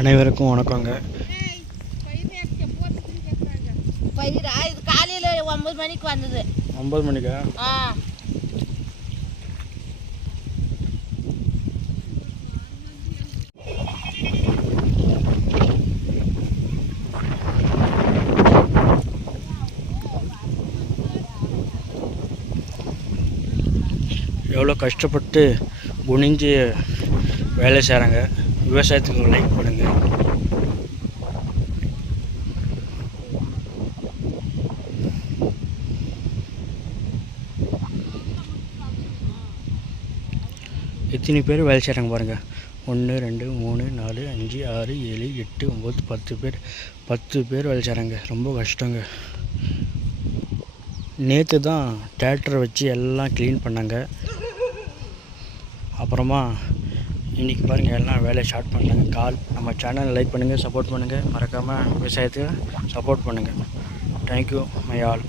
அனைவருக்கும் வணக்கங்க. இது காலையில் 9 மணிக்கு வந்தது. 9 மணிக்கா? எவ்வளோ கஷ்டப்பட்டு குனிஞ்சு வேலை செய்கிறாங்க. விவசாயத்துக்கு ஒரு லைக் பண்ணுங்க. எத்தனை பேர் வேலை செய்கிறாங்க பாருங்கள். 1 2 3 4 5 6 7 8 9 10 பேர் 10 பேர் வேலை செய்கிறாங்க. ரொம்ப கஷ்டங்க. நேற்று தான் டிராக்டரை வச்சு எல்லாம் க்ளீன் பண்ணாங்க. அப்புறமா இன்றைக்கி பாருங்கள் எல்லாம் வேலையை ஸ்டார்ட் பண்ணுறாங்க. நம்ம சேனலை லைக் பண்ணுங்கள், சப்போர்ட் பண்ணுங்கள், மறக்காமல் விவசாயத்துக்கு சப்போர்ட் பண்ணுங்கள். Thank you my all.